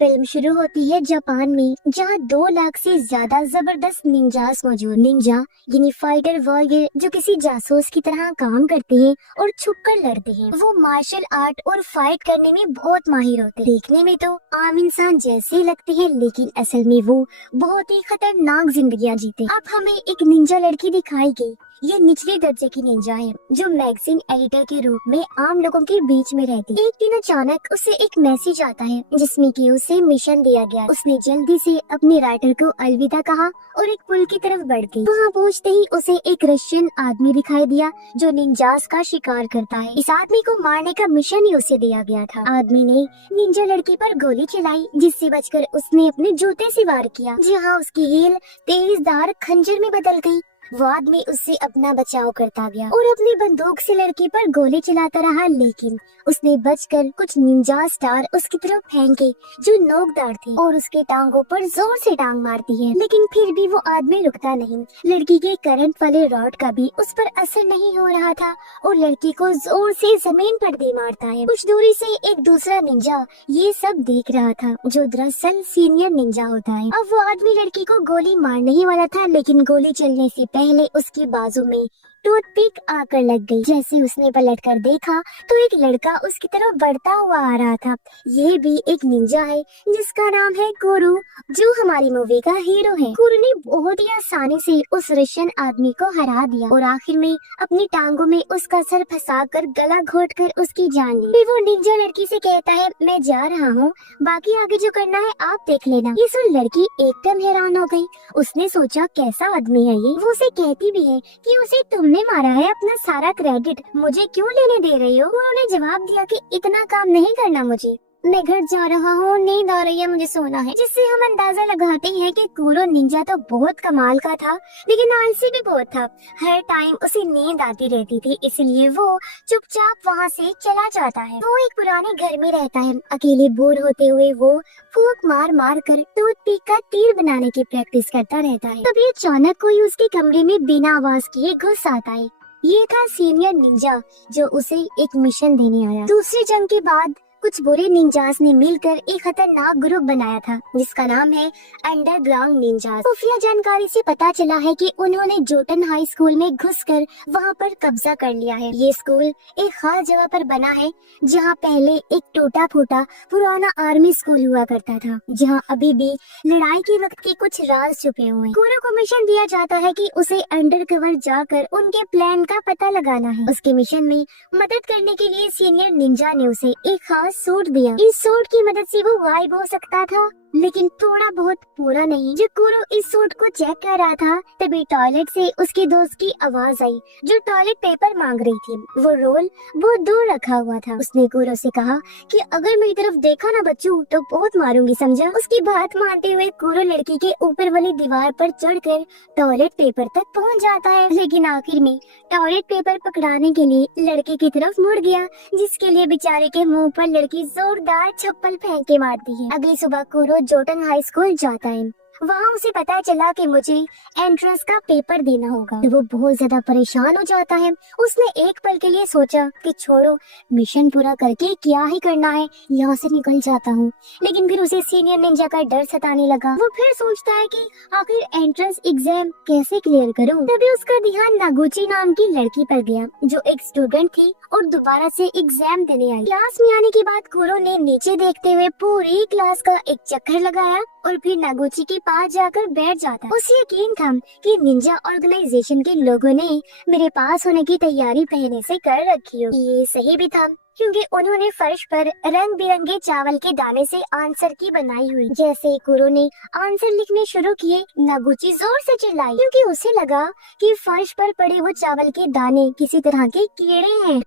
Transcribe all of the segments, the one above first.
Film शुरू होती है जापान में, जहाँ 2 लाख से ज्यादा जबरदस्त निंजास मौजूद। निंजा यानी फाइटर वॉरियर, जो किसी जासूस की तरह काम करते हैं और छुपकर लड़ते हैं। वो मार्शल आर्ट और फाइट करने में बहुत माहिर होते हैं। देखने में तो आम इंसान जैसे लगते हैं, लेकिन असल में वो बहुत ही खतरनाक जिंदगियां जीते। अब हमें एक निंजा लड़की दिखाई गई। ये निचले दर्जे की निंजा है, जो मैगजीन एडिटर के रूप में आम लोगों के बीच में रहती है। एक दिन अचानक उसे एक मैसेज आता है, जिसमें कि उसे मिशन दिया गया। उसने जल्दी से अपने राइटर को अलविदा कहा और एक पुल की तरफ बढ़ गई। वहाँ पहुँचते ही उसे एक रशियन आदमी दिखाई दिया, जो निंजास का शिकार करता है। इस आदमी को मारने का मिशन ही उसे दिया गया था। आदमी ने निंजा लड़की पर गोली चलाई, जिससे बचकर उसने अपने जूते से वार किया, जहाँ उसकी हील तेजधार खंजर में बदल गई। वो आदमी उससे अपना बचाव करता गया और अपनी बंदूक से लड़की पर गोली चलाता रहा, लेकिन उसने बचकर कुछ निंजा स्टार उसकी तरफ फेंके, जो नोकदार थे और उसके टांगों पर जोर से टांग मारती है। लेकिन फिर भी वो आदमी रुकता नहीं। लड़की के करंट वाले रॉड का भी उस पर असर नहीं हो रहा था और लड़की को जोर से जमीन पर दे मारता है। कुछ दूरी से एक दूसरा निंजा ये सब देख रहा था, जो दरअसल सीनियर निंजा होता है। अब वो आदमी लड़की को गोली मारने ही वाला था, लेकिन गोली चलने से पहले उसकी बाजू में टूथपिक आकर लग गई। जैसे उसने पलट कर देखा तो एक लड़का उसकी तरफ बढ़ता हुआ आ रहा था। ये भी एक निंजा है, जिसका नाम है कुरु, जो हमारी मूवी का हीरो है। कुरु ने बहुत ही आसानी से उस रशियन आदमी को हरा दिया और आखिर में अपनी टांगों में उसका सर फंसाकर गला घोटकर उसकी जान ली। फिर वो निंजा लड़की से कहता है, मैं जा रहा हूँ, बाकी आगे जो करना है आप देख लेना। ये सुन लड़की एकदम हैरान हो गई। उसने सोचा कैसा आदमी है ये। वो उसे कहती भी है कि उसे तुमने मारा है, अपना सारा क्रेडिट मुझे क्यों लेने दे रही हो। उन्होंने जवाब दिया कि इतना काम नहीं करना मुझे, मैं घर जा रहा हूँ, नींद आ रही है, मुझे सोना है। जिससे हम अंदाजा लगाते हैं कि कुरो निंजा तो बहुत कमाल का था, लेकिन आलसी भी बहुत था। हर टाइम उसे नींद आती रहती थी, इसलिए वो चुपचाप वहाँ से चला जाता है। वो एक पुराने घर में रहता है। अकेले बोर होते हुए वो फूंक मार मार कर टूथपिक का तीर बनाने की प्रैक्टिस करता रहता है। तभी अचानक कोई उसके कमरे में बिना आवाज किए घुस आता है। ये था सीनियर निंजा, जो उसे एक मिशन देने आया। दूसरी जंग के बाद कुछ बुरे निंजास ने मिलकर एक खतरनाक ग्रुप बनाया था, जिसका नाम है अंडरग्राउंड निंजास। खुफिया जानकारी से पता चला है कि उन्होंने जोटन हाई स्कूल में घुसकर वहां पर कब्जा कर लिया है। ये स्कूल एक खास जगह पर बना है, जहां पहले एक टूटा फूटा पुराना आर्मी स्कूल हुआ करता था, जहां अभी भी लड़ाई के वक्त के कुछ राज छुपे हुए हैं। कुरो को मिशन दिया जाता है कि उसे अंडर कवर जाकर उनके प्लान का पता लगाना है। उसके मिशन में मदद करने के लिए सीनियर निंजा ने उसे एक खास सूट दिया। इस सूट की मदद से वो गायब हो सकता था, लेकिन थोड़ा बहुत पूरा नहीं। जब कुरो इस सूट को चेक कर रहा था, तभी टॉयलेट से उसके दोस्त की आवाज आई, जो टॉयलेट पेपर मांग रही थी। वो रोल बहुत दूर रखा हुआ था। उसने कुरो से कहा कि अगर मेरी तरफ देखा ना बच्चू, तो बहुत मारूंगी, समझा। उसकी बात मानते हुए कुरो लड़की के ऊपर वाली दीवार पर चढ़कर टॉयलेट पेपर तक पहुंच जाता है, लेकिन आखिर में टॉयलेट पेपर पकड़ाने के लिए लड़के की तरफ मुड़ गया, जिसके लिए बेचारे के मुंह पर लड़की जोरदार चप्पल फेंक के मारती है। अगली सुबह कुरो जोटन हाई स्कूल जाता है। वहाँ उसे पता चला कि मुझे एंट्रेंस का पेपर देना होगा। वो बहुत ज्यादा परेशान हो जाता है। उसने एक पल के लिए सोचा कि छोड़ो, मिशन पूरा करके क्या ही करना है, यहाँ से निकल जाता हूँ। लेकिन फिर उसे सीनियर निंजा का डर सताने लगा। वो फिर सोचता है कि आखिर एंट्रेंस एग्जाम कैसे क्लियर करूँ। तभी उसका ध्यान नागुची नाम की लड़की पर गया, जो एक स्टूडेंट थी और दोबारा से एग्जाम देने आई। क्लास में आने के बाद कुरो ने नीचे देखते हुए पूरी क्लास का एक चक्कर लगाया और फिर नागुची के पास जाकर बैठ जाता। उसे यकीन था कि निंजा ऑर्गेनाइजेशन के लोगों ने मेरे पास होने की तैयारी पहले से कर रखी हो। ये सही भी था, क्योंकि उन्होंने फर्श पर रंग बिरंगे चावल के दाने से आंसर की बनाई हुई। जैसे कुरो ने आंसर लिखने शुरू किए, नागुची जोर से चिल्लाई, क्योंकि उसे लगा कि फर्श पर पड़े वो चावल के दाने किसी तरह के कीड़े हैं।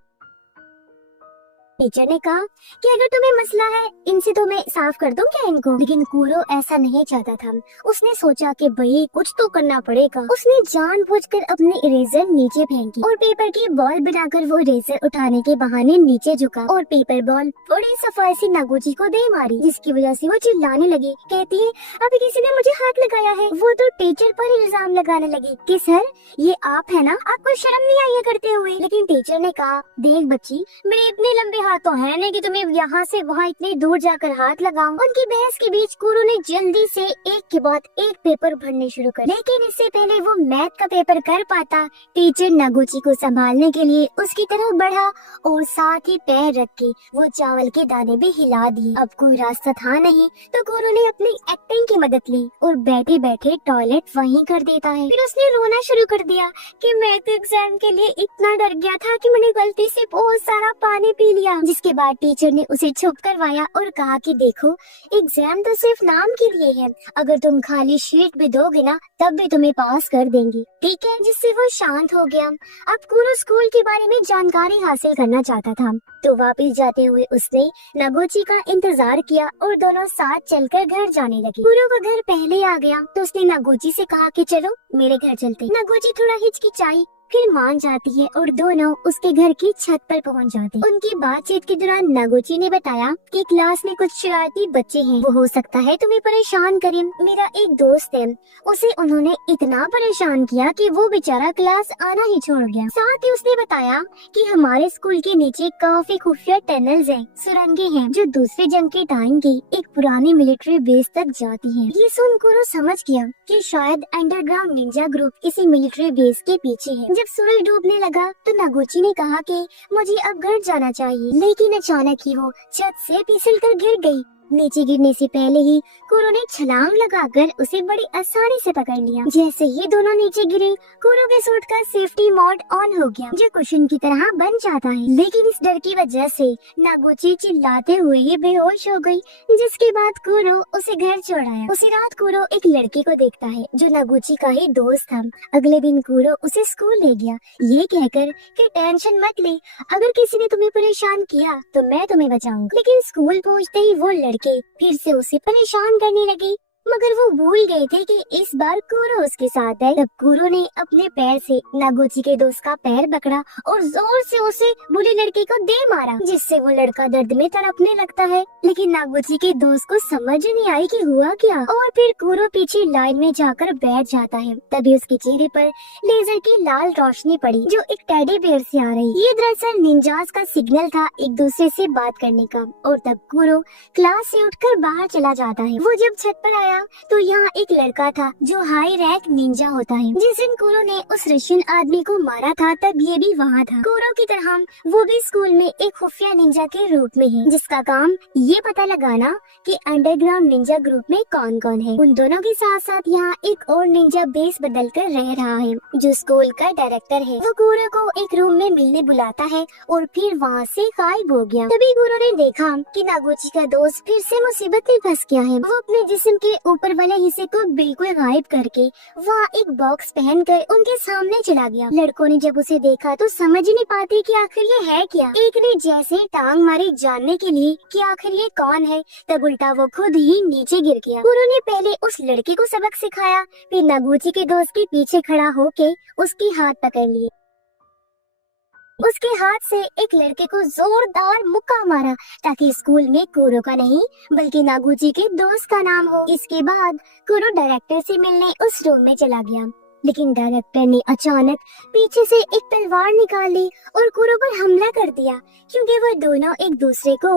टीचर ने कहा कि अगर तुम्हें मसला है, इनसे तो मैं साफ कर दूं क्या इनको। लेकिन कुरो ऐसा नहीं चाहता था। उसने सोचा कि भाई कुछ तो करना पड़ेगा। उसने जानबूझकर अपनी इरेजर नीचे फेंकी और पेपर की बॉल बनाकर वो इरेजर उठाने के बहाने नीचे झुका और पेपर बॉल बड़ी सफाई से नागुची को दे मारी, जिसकी वजह से वो चिल्लाने लगी। कहती है, अभी किसी ने मुझे हाथ लगाया है। वो तो टीचर पर इल्जाम लगाने लगी कि सर ये आप है ना, आपको शर्म नहीं आई है करते हुए। लेकिन टीचर ने कहा, देख बच्ची, मेरे इतने लंबे बात तो है नहीं कि तुम्हें यहाँ से वहाँ इतनी दूर जाकर हाथ लगाऊं। उनकी बहस के बीच कुरु ने जल्दी से एक के बाद एक पेपर भरने शुरू कर, लेकिन इससे पहले वो मैथ का पेपर कर पाता, टीचर नगुची को संभालने के लिए उसकी तरफ बढ़ा और साथ ही पैर रख के वो चावल के दाने भी हिला दिए। अब कोई रास्ता था नहीं तो कुरु ने अपनी एक्टिंग की मदद ली और बैठे बैठे टॉयलेट वहीं कर देता है। फिर उसने रोना शुरू कर दिया कि मैं तो एग्जाम के लिए इतना डर गया था कि मैंने गलती से बहुत सारा पानी पी लिया। जिसके बाद टीचर ने उसे चुप करवाया और कहा कि देखो, एग्जाम तो सिर्फ नाम के लिए है, अगर तुम खाली शीट भी दोगे ना तब भी तुम्हें पास कर देंगी, ठीक है। जिससे वो शांत हो गया। अब कुरु स्कूल के बारे में जानकारी हासिल करना चाहता था, तो वापस जाते हुए उसने नगुची का इंतजार किया और दोनों साथ चलकर घर जाने लगे। कुरु का घर पहले आ गया तो उसने नगुची से कहा कि चलो मेरे घर चलते। नगुची थोड़ा हिचकिचाई, फिर मान जाती है और दोनों उसके घर की छत पर पहुंच जाते हैं। उनकी बातचीत के दौरान नगुची ने बताया कि क्लास में कुछ शरारती बच्चे हैं, वो हो सकता है तुम्हें परेशान करें। मेरा एक दोस्त है, उसे उन्होंने इतना परेशान किया कि वो बेचारा क्लास आना ही छोड़ गया। साथ ही उसने बताया कि हमारे स्कूल के नीचे काफी खुफिया टनल्स हैं, सुरंगें हैं जो दूसरे जंग के टाइम की एक पुरानी मिलिट्री बेस तक जाती हैं। ये सुन कुरु समझ गया कि शायद अंडरग्राउंड निंजा ग्रुप किसी मिलिट्री बेस के पीछे है। जब सूरज डूबने लगा तो नगुची ने कहा कि मुझे अब घर जाना चाहिए, लेकिन अचानक ही वो छत से फिसलकर गिर गई। नीचे गिरने से पहले ही कुरु ने छलांग लगाकर उसे बड़ी आसानी से पकड़ लिया। जैसे ही दोनों नीचे गिरे, कुरु के सूट का सेफ्टी मोड ऑन हो गया जो कुशन की तरह बन जाता है। लेकिन इस डर की वजह से नगुची चिल्लाते हुए ही बेहोश हो गई, जिसके बाद कुरु उसे घर छोड़ाया। उसी रात कुरु एक लड़के को देखता है जो नगुची का ही दोस्त था। अगले दिन कुरु उसे स्कूल ले गया, ये कहकर कि टेंशन मत ले, अगर किसी ने तुम्हें परेशान किया तो मैं तुम्हें बचाऊंगा। लेकिन स्कूल पहुँचते ही वो लड़के फिर से उसे परेशान करने लगे, मगर वो भूल गए थे कि इस बार कुरु उसके साथ है। तब कुरु ने अपने पैर से नगुची के दोस्त का पैर पकड़ा और जोर से उसे बुरे लड़के को दे मारा, जिससे वो लड़का दर्द में तड़पने लगता है। लेकिन नगुची के दोस्त को समझ नहीं आई कि हुआ क्या, और फिर कुरु पीछे लाइन में जाकर बैठ जाता है। तभी उसके चेहरे पर लेजर की लाल रोशनी पड़ी जो एक टेडी बेयर से आ रही। ये दरअसल निंजास का सिग्नल था एक दूसरे से बात करने का। और तब कुरु क्लास से उठकर बाहर चला जाता है। वो जब छत पर आया तो यहाँ एक लड़का था जो हाई रैंक निंजा होता है। जिस दिन कुरु ने उस रशियन आदमी को मारा था तब ये भी वहाँ था। कुरु की तरह वो भी स्कूल में एक खुफिया निंजा के रूप में है, जिसका काम ये पता लगाना कि अंडरग्राउंड निंजा ग्रुप में कौन कौन है। उन दोनों के साथ साथ यहाँ एक और निंजा बेस बदल कर रह रहा है जो स्कूल का डायरेक्टर है। वो कुरु को एक रूम में मिलने बुलाता है और फिर वहाँ से गायब हो गया। तभी कुरु ने देखा कि नगुची का दोस्त फिर से मुसीबत में फंस गया है। वो अपने जिस्म के ऊपर वाले हिस्से को बिल्कुल गायब करके वहाँ एक बॉक्स पहनकर उनके सामने चला गया। लड़कों ने जब उसे देखा तो समझ ही नहीं पाते कि आखिर ये है क्या। एक ने जैसे टांग मारी जानने के लिए कि आखिर ये कौन है, तब उल्टा वो खुद ही नीचे गिर गया। कुरु ने पहले उस लड़के को सबक सिखाया, फिर नगुची के दोस्त के पीछे खड़ा होके उसकी हाथ पकड़ लिए। उसके हाथ से एक लड़के को जोरदार मुक्का मारा ताकि स्कूल में कुरु का नहीं बल्कि नगुची के दोस्त का नाम हो। इसके बाद कुरु डायरेक्टर से मिलने उस रूम में चला गया, लेकिन डायरेक्टर ने अचानक पीछे से एक तलवार निकाल ली और कुरु पर हमला कर दिया, क्योंकि वो दोनों एक दूसरे को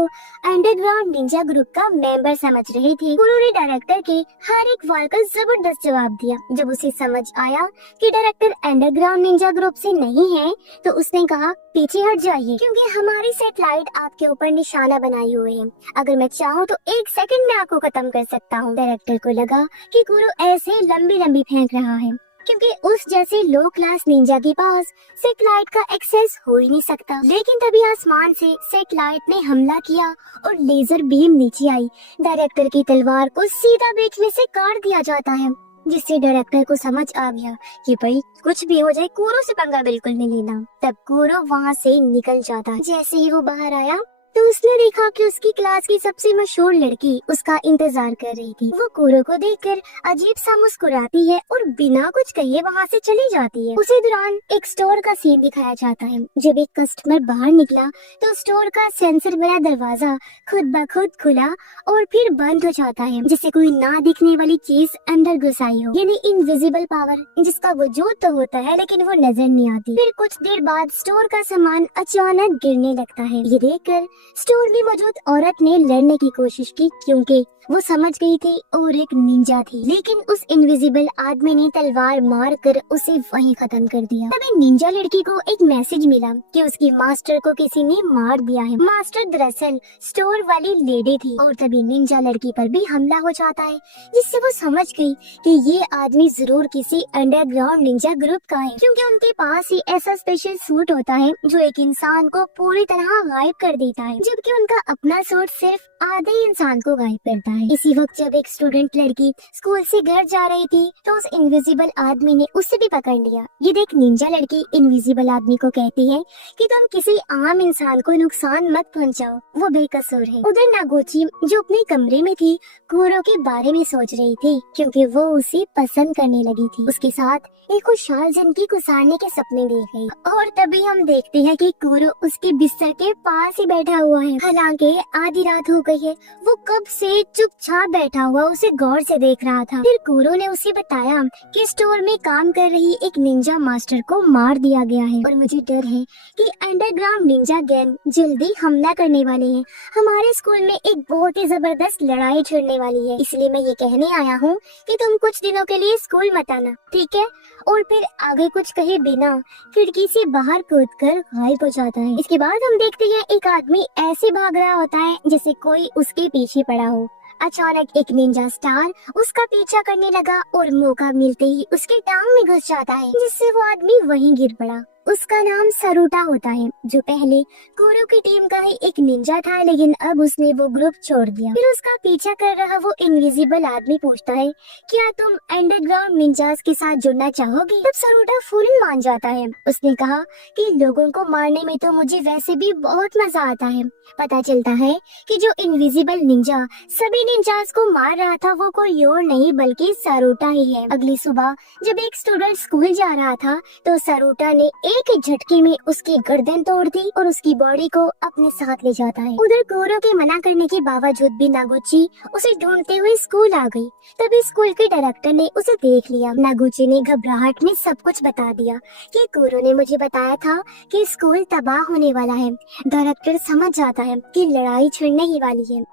अंडरग्राउंड निंजा ग्रुप का मेंबर समझ रहे थे। कुरु ने डायरेक्टर के हर एक वार का जबरदस्त जवाब दिया। जब उसे समझ आया कि डायरेक्टर अंडरग्राउंड निंजा ग्रुप से नहीं है तो उसने कहा, पीछे हट जाइए, क्योंकि हमारी सैटेलाइट आपके ऊपर निशाना बनाए हुए है। अगर मैं चाहूँ तो 1 सेकंड में आपको खत्म कर सकता हूँ। डायरेक्टर को लगा कि कुरु ऐसे लंबी लंबी फेंक रहा है, क्योंकि उस जैसे लो क्लास निंजा के पास सैटेलाइट का एक्सेस हो ही नहीं सकता। लेकिन तभी आसमान से सैटेलाइट ने हमला किया और लेजर बीम नीचे आई। डायरेक्टर की तलवार को सीधा बीच में से काट दिया जाता है, जिससे डायरेक्टर को समझ आ गया कि भाई कुछ भी हो जाए कुरु से पंगा बिल्कुल नहीं लेना। तब कुरु वहाँ से निकल जाता। जैसे ही वो बाहर आया तो उसने देखा कि उसकी क्लास की सबसे मशहूर लड़की उसका इंतजार कर रही थी। वो कुरु को देखकर अजीब सा मुस्कुराती है और बिना कुछ कहे वहाँ से चली जाती है। उसी दौरान एक स्टोर का सीन दिखाया जाता है। जब एक कस्टमर बाहर निकला तो स्टोर का सेंसर वाला दरवाजा खुद ब खुद खुला और फिर बंद हो जाता है, जिससे कोई ना दिखने वाली चीज अंदर घुस आई हो, यानी इनविजिबल पावर, जिसका वजूद तो होता है लेकिन वो नजर नहीं आती। फिर कुछ देर बाद स्टोर का सामान अचानक गिरने लगता है। ये देखकर स्टोर में मौजूद औरत ने लड़ने की कोशिश की क्योंकि वो समझ गई थी और एक निंजा थी, लेकिन उस इनविजिबल आदमी ने तलवार मार कर उसे वहीं खत्म कर दिया। तभी निंजा लड़की को एक मैसेज मिला कि उसकी मास्टर को किसी ने मार दिया है। मास्टर दरअसल स्टोर वाली लेडी थी और तभी निंजा लड़की पर भी हमला हो जाता है, जिससे वो समझ गई कि ये आदमी जरूर किसी अंडरग्राउंड निंजा ग्रुप का है, क्योंकि उनके पास ही ऐसा स्पेशल सूट होता है जो एक इंसान को पूरी तरह गायब कर देता है, जबकि उनका अपना सूट सिर्फ आधे इंसान को गायब करता है। इसी वक्त जब एक स्टूडेंट लड़की स्कूल से घर जा रही थी तो उस इनविजिबल आदमी ने उसे भी पकड़ लिया। ये देख निंजा लड़की इनविजिबल आदमी को कहती है कि तुम किसी आम इंसान को नुकसान मत पहुंचाओ, वो बेकसूर है। उधर नागोची जो अपने कमरे में थी कुरो के बारे में सोच रही थी, क्योंकि वो उसे पसंद करने लगी थी। उसके साथ एक खुशहाल जिंदगी गुजारने के सपने देख रही और तभी हम देखते हैं कि कुरो उसके बिस्तर के पास ही बैठा हुआ है। हालांकि आधी रात हो गई है, वो कब से चुपचाप बैठा हुआ उसे गौर से देख रहा था। फिर कुरो ने उसे बताया कि स्टोर में काम कर रही एक निंजा मास्टर को मार दिया गया है और मुझे डर है कि अंडरग्राउंड निंजा गैंग जल्दी हमला करने वाले हैं। हमारे स्कूल में एक बहुत ही जबरदस्त लड़ाई छिड़ने वाली है, इसलिए मैं ये कहने आया हूँ कि तुम कुछ दिनों के लिए स्कूल मत आना, ठीक है? और फिर आगे कुछ कहे बिना खिड़की से बाहर कूदकर गायब हो जाता है। इसके बाद हम देखते हैं एक आदमी ऐसे भाग रहा होता है जैसे कोई उसके पीछे पड़ा हो। अचानक एक निंजा स्टार उसका पीछा करने लगा और मौका मिलते ही उसके टांग में घुस जाता है, जिससे वो आदमी वहीं गिर पड़ा। उसका नाम सरुटा होता है, जो पहले कुरो की टीम का ही एक निंजा था, लेकिन अब उसने वो ग्रुप छोड़ दिया। फिर उसका पीछा कर रहा वो इनविजिबल आदमी पूछता है, क्या तुम अंडरग्राउंड निंजास के साथ जुड़ना चाहोगी? तब सरुटा फौरन मान जाता है। उसने कहा कि लोगों को मारने में तो मुझे वैसे भी बहुत मजा आता है। पता चलता है कि जो इनविजिबल निंजा सभी निंजास को मार रहा था वो कोई और नहीं बल्कि सरुटा ही है। अगली सुबह जब एक स्टूडेंट स्कूल जा रहा था तो सरुटा ने एक ही झटके में उसकी गर्दन तोड़ दी और उसकी बॉडी को अपने साथ ले जाता है। उधर कुरो के मना करने के बावजूद भी नागुची उसे ढूंढते हुए स्कूल आ गई। तभी स्कूल के डायरेक्टर ने उसे देख लिया। नागुची ने घबराहट में सब कुछ बता दिया कि कुरो ने मुझे बताया था कि स्कूल तबाह होने वाला है। डायरेक्टर समझ जाता है कि लड़ाई छिड़ने ही वाली है।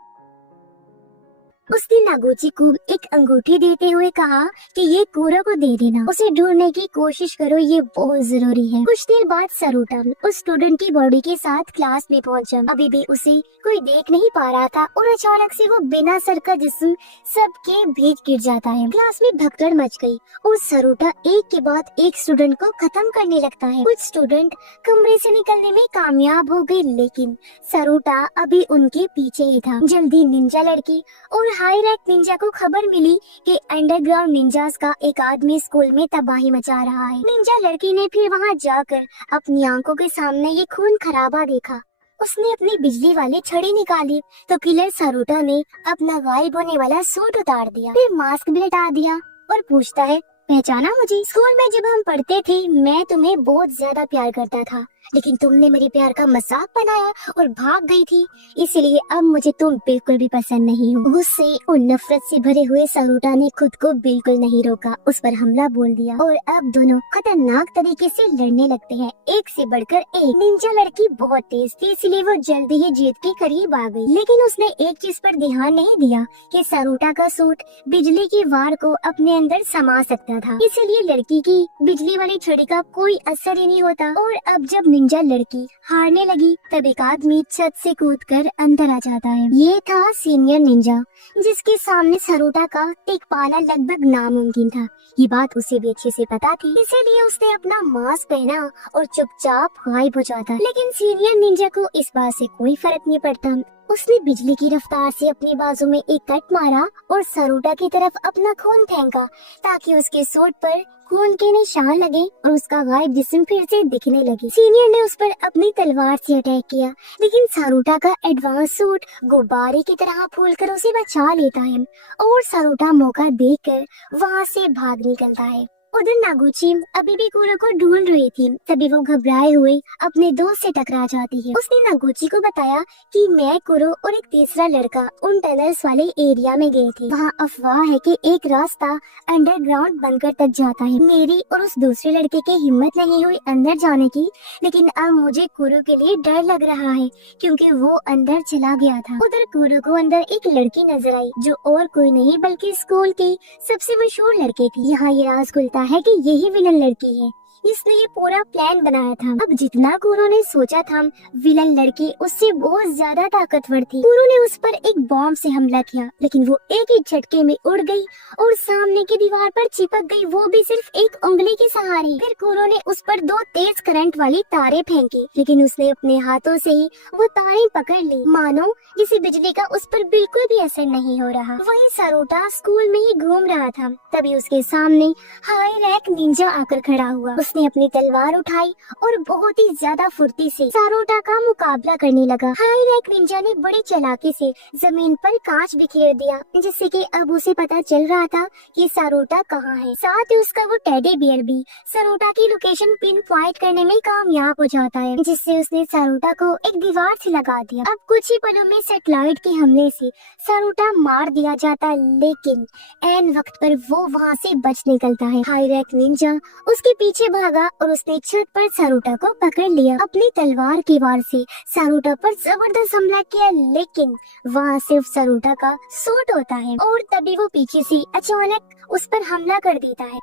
उसने नागुची को एक अंगूठी देते हुए कहा कि ये कुरो को दे देना, उसे ढूंढने की कोशिश करो, ये बहुत जरूरी है। कुछ देर बाद सरुटा उस स्टूडेंट की बॉडी के साथ क्लास में पहुंचा। अभी भी उसे कोई देख नहीं पा रहा था और अचानक से वो बिना सर का जिस्म सबके बीच गिर जाता है। क्लास में भगदड़ मच गई और सरुटा एक के बाद एक स्टूडेंट को खत्म करने लगता है। कुछ स्टूडेंट कमरे से निकलने में कामयाब हो गए, लेकिन सरुटा अभी उनके पीछे ही था। जल्दी निंजा लड़की और हाई रैंक निंजा को खबर मिली कि अंडरग्राउंड निंजास का एक आदमी स्कूल में तबाही मचा रहा है। निंजा लड़की ने फिर वहां जाकर अपनी आंखों के सामने ये खून खराबा देखा। उसने अपनी बिजली वाली छड़ी निकाली तो किलर सरुटा ने अपना गायब होने वाला सूट उतार दिया, फिर मास्क भी हटा दिया और पूछता है, पहचाना मुझे? स्कूल में जब हम पढ़ते थे मैं तुम्हें बहुत ज्यादा प्यार करता था, लेकिन तुमने मेरे प्यार का मजाक बनाया और भाग गई थी, इसलिए अब मुझे तुम बिल्कुल भी पसंद नहीं हो। गुस्से और नफरत से भरे हुए सरुटा ने खुद को बिल्कुल नहीं रोका, उस पर हमला बोल दिया और अब दोनों खतरनाक तरीके से लड़ने लगते हैं, एक से बढ़कर एक। निंजा लड़की बहुत तेज थी, इसलिए वो जल्दी ही जीत के करीब आ गई, लेकिन उसने एक चीज पर ध्यान नहीं दिया कि सरुटा का सूट बिजली की वार को अपने अंदर समा सकता था, इसलिए लड़की की बिजली वाली छड़ी का कोई असर ही नहीं होता। और अब जब निंजा लड़की हारने लगी तब एक आदमी छत से कूदकर अंदर आ जाता है। ये था सीनियर निंजा, जिसके सामने सरुटा का टिक पाना लगभग नामुमकिन था। ये बात उसे भी अच्छे से पता थी, इसीलिए उसने अपना मास्क पहना और चुपचाप गायब हो जाता। लेकिन सीनियर निंजा को इस बात से कोई फर्क नहीं पड़ता। उसने बिजली की रफ्तार से अपनी बाजू में एक कट मारा और सरुटा की तरफ अपना खून फेंका ताकि उसके सूट पर खून के निशान लगे और उसका गायब जिस्म फिर से दिखने लगे। सीनियर ने उस पर अपनी तलवार से अटैक किया, लेकिन सरुटा का एडवांस सूट गुब्बारे की तरह फूलकर उसे बचा लेता है और सरुटा मौका देखकर वहां से भाग निकलता है। उधर नागुची अभी भी कुरो को ढूंढ रही थी। तभी वो घबराए हुए अपने दोस्त से टकरा जाती है। उसने नागुची को बताया कि मैं, कुरो और एक तीसरा लड़का उन टनल्स वाले एरिया में गए थे। वहाँ अफवाह है कि एक रास्ता अंडरग्राउंड बनकर तक जाता है। मेरी और उस दूसरे लड़के की हिम्मत नहीं हुई अंदर जाने की, लेकिन अब मुझे कुरो के लिए डर लग रहा है क्योंकि वो अंदर चला गया था। उधर कुरो को अंदर एक लड़की नजर आई जो और कोई नहीं बल्कि स्कूल की सबसे मशहूर लड़की थी। यहाँ ये राज खुलता है कि यही विलन लड़की है, इसने ये पूरा प्लान बनाया था। अब जितना कुरो ने सोचा था, विलन लड़की उससे बहुत ज्यादा ताकतवर थी। कुरो ने उस पर एक बॉम्ब से हमला किया, लेकिन वो एक ही झटके में उड़ गई और सामने की दीवार पर चिपक गई, वो भी सिर्फ एक उंगली के सहारे। फिर कुरो ने उस पर 2 तेज करंट वाली तारे फेंकी, लेकिन उसने अपने हाथों से ही वो तारें पकड़ ली, मानो किसी बिजली का उस पर बिल्कुल भी असर नहीं हो रहा। वहीं सारोटा स्कूल में ही घूम रहा था, तभी उसके सामने हाई रैंक निंजा आकर खड़ा हुआ। उसने अपनी तलवार उठाई और बहुत ही ज्यादा फुर्ती से सारोटा का मुकाबला करने लगा। हाई रैंक निंजा ने बड़ी चालाकी से जमीन पर कांच बिखेर दिया, जिससे कि अब उसे पता चल रहा था कि सारोटा कहाँ है। साथ ही उसका वो टेडी बियर भी सारोटा की लोकेशन पिन पॉइंट करने में कामयाब हो जाता है, जिससे उसने सारोटा को एक दीवार से लगा दिया। अब कुछ ही पलों में सैटेलाइट के हमले से सारोटा मार दिया जाता, लेकिन एन वक्त पर वो वहाँ से बच निकलता है। हाई रैंक निंजा उसके पीछे भागा और उसने छत पर सारोटा को पकड़ लिया। अपनी तलवार की वार से सारोटा पर जबरदस्त हमला किया, लेकिन वहाँ सिर्फ सारोटा का सूट होता है और तभी वो पीछे से अचानक उस पर हमला कर देता है।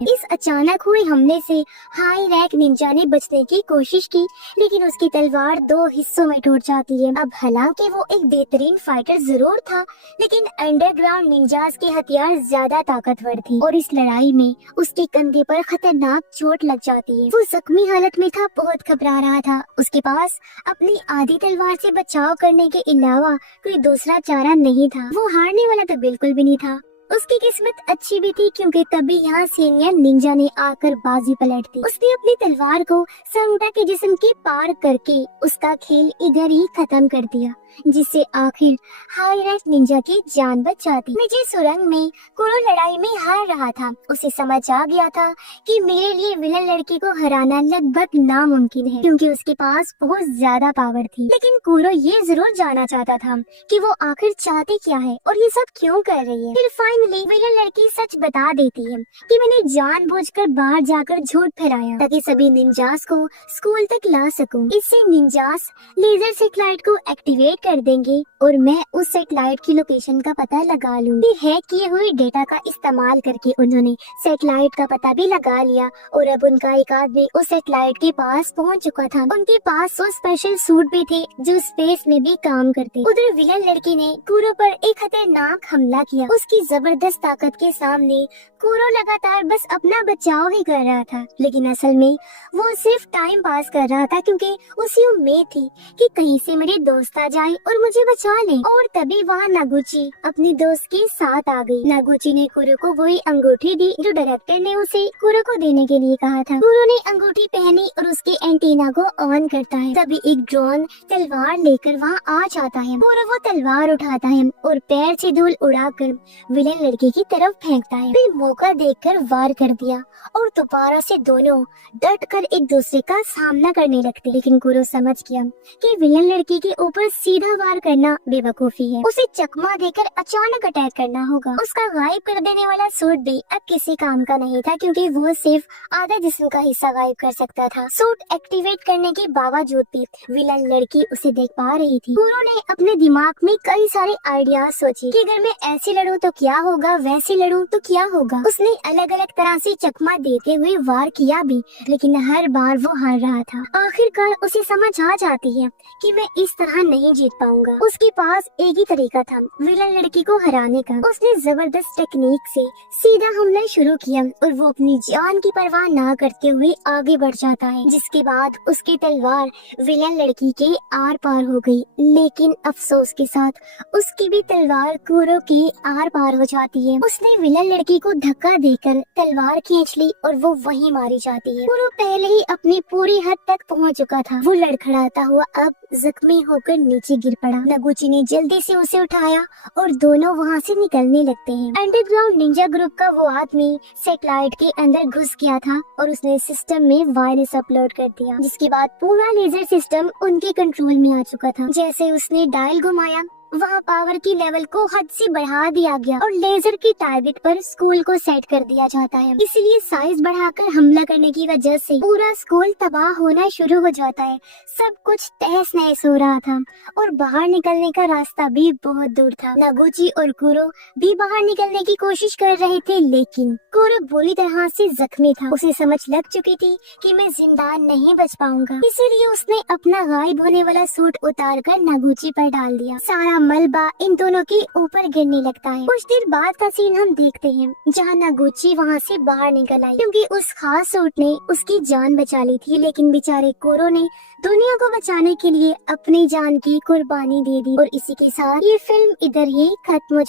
इस अचानक हुए हमले से हाई रैंक निंजा ने बचने की कोशिश की, लेकिन उसकी तलवार 2 हिस्सों में टूट जाती है। अब हालांकि वो एक बेहतरीन फाइटर जरूर था, लेकिन अंडरग्राउंड निंजास के हथियार ज्यादा ताकतवर थे और इस लड़ाई में उसके कंधे पर खतरनाक चोट लग जाती है। वो जख्मी हालत में था, बहुत घबरा रहा था। उसके पास अपनी आधी तलवार से बचाव करने के अलावा कोई दूसरा चारा नहीं था। वो हारने वाला तो बिल्कुल भी नहीं था। उसकी किस्मत अच्छी भी थी क्योंकि तभी यहाँ सीनियर निंजा ने आकर बाजी पलट दी। उसने अपनी तलवार को सारोटा के जिस्म के पार करके उसका खेल इधर ही खत्म कर दिया, जिससे आखिर हाई रैंक निंजा की जान बच जाती। निजी सुरंग में कुरो लड़ाई में हार रहा था। उसे समझ आ गया था कि मेरे लिए विलन लड़की को हराना लगभग नामुमकिन है, क्योंकि उसके पास बहुत ज्यादा पावर थी। लेकिन कुरो ये जरूर जानना चाहता था कि वो आखिर चाहती क्या है और ये सब क्यों कर रही है। फिर फाइनली विलन लड़की सच बता देती है कि मैंने जानबूझकर बाहर जाकर झूठ फैलाया ताकि सभी निंजास को स्कूल तक ला सकूं। इससे निंजास लेजर सैटेलाइट को एक्टिवेट कर देंगे और मैं उस सैटेलाइट की लोकेशन का पता लगा लूंगी। हैक किए हुए डेटा का इस्तेमाल करके उन्होंने सैटेलाइट का पता भी लगा लिया और अब उनका एक आदमी उस सैटेलाइट के पास पहुंच चुका था। उनके पास वो स्पेशल सूट भी थे जो स्पेस में भी काम करते। उधर विलन लड़की ने कुरो पर एक खतरनाक हमला किया। उसकी जबरदस्त ताकत के सामने कुरो लगातार बस अपना बचाव ही कर रहा था, लेकिन असल में वो सिर्फ टाइम पास कर रहा था क्योंकि उसे उम्मीद थी कि कहीं से मेरे दोस्त आ जाए और मुझे बचा ले। और तभी वहाँ नागुची अपनी दोस्त के साथ आ गई। नागुची ने कुरो को वही अंगूठी दी जो डायरेक्टर ने उसे कुरो को देने के लिए कहा था। कुरो ने अंगूठी पहनी और उसके एंटीना को ऑन करता है। तभी एक ड्रोन तलवार लेकर वहाँ आ जाता है। कुरो वो तलवार उठाता है और पैर से धूल उड़ाकर विलन लड़की की तरफ फेंकता है। फिर मौका देखकर वार कर दिया और दोबारा से दोनों डट कर एक दूसरे का सामना करने लगते। लेकिन कुरो समझ गया कि विलन लड़की के ऊपर सीधा वार करना बेवकूफी है। उसे चकमा देकर अचानक अटैक करना होगा। उसका गायब कर देने वाला सूट भी अब किसी काम का नहीं था क्योंकि वो सिर्फ आधा जिस्म का हिस्सा गायब कर सकता था। सूट एक्टिवेट करने के बावजूद भी विलन लड़की उसे देख पा रही थी। कुरो ने अपने दिमाग में कई सारे आइडियाज सोचे कि अगर मैं ऐसे लड़ूं तो क्या होगा, वैसे लड़ूं तो क्या होगा। उसने अलग अलग तरह से चकमा देते हुए वार किया भी, लेकिन हर बार वो हार रहा था। आखिरकार उसे समझ आ जाती है कि मैं इस तरह नहीं जीत पाऊंगा। उसके पास एक ही तरीका था विलन लड़की को हराने का। उसने जबरदस्त टेक्निक से सीधा हमला शुरू किया और वो अपनी जान की परवाह ना करते हुए आगे बढ़ जाता है, जिसके बाद उसकी तलवार विलन लड़की के आर पार हो गई। लेकिन अफसोस के साथ उसकी भी तलवार कुरो के आर पार हो जाती है। उसने विलन लड़की को धक्का देकर तलवार खींच ली और वो वहीं मारी जाती है। कुरो पहले ही अपनी पूरी हद तक पहुंच चुका था। वो लड़खड़ाता हुआ अब जख्मी होकर नीचे गिर पड़ा। नगुची ने जल्दी से उसे उठाया और दोनों वहाँ से निकलने लगते हैं। अंडरग्राउंड निंजा ग्रुप का वो आदमी सैटेलाइट के अंदर घुस गया था और उसने सिस्टम में वायरस अपलोड कर दिया, जिसके बाद पूरा लेजर सिस्टम उनके कंट्रोल में आ चुका था। जैसे उसने डायल घुमाया, वहाँ पावर की लेवल को हद से बढ़ा दिया गया और लेजर की टारगेट पर स्कूल को सेट कर दिया जाता है। इसलिए साइज बढ़ाकर हमला करने की वजह से पूरा स्कूल तबाह होना शुरू हो जाता है। सब कुछ तहस नहस हो रहा था और बाहर निकलने का रास्ता भी बहुत दूर था। नगुची और कुरो भी बाहर निकलने की कोशिश कर रहे थे, लेकिन कुरो बुरी तरह से जख्मी था। उसे समझ लग चुकी थी कि मैं जिंदा नहीं बच पाऊंगा, इसीलिए उसने अपना गायब होने वाला सूट उतार कर नगुची पर डाल दिया। सारा मलबा इन दोनों के ऊपर गिरने लगता है। कुछ देर बाद का सीन हम देखते हैं जहाँ नगुची वहाँ से बाहर निकल आई, क्योंकि उस खास सूट ने उसकी जान बचा ली थी। लेकिन बेचारे कुरो ने दुनिया को बचाने के लिए अपनी जान की कुर्बानी दे दी। और इसी के साथ ये फिल्म इधर ही खत्म हो